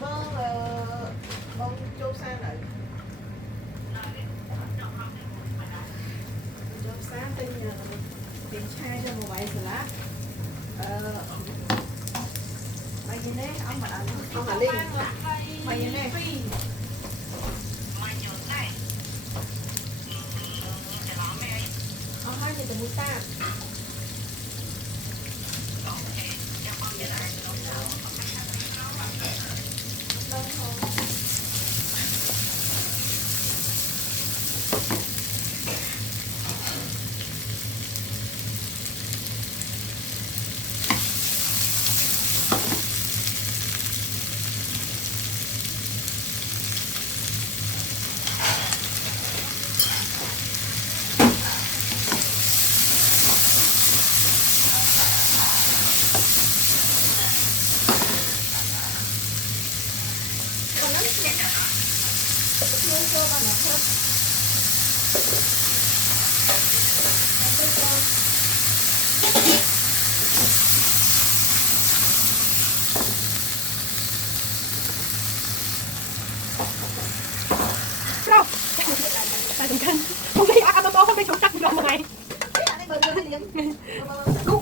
Bông châu sa này châu sa tên chai cho một vài salad mayonnaise ông mà linh mayonnaise ông hai thì từ mustard Tại sủng khăn. Không đi ăn to to không đi sủng cắt rồi này. Cú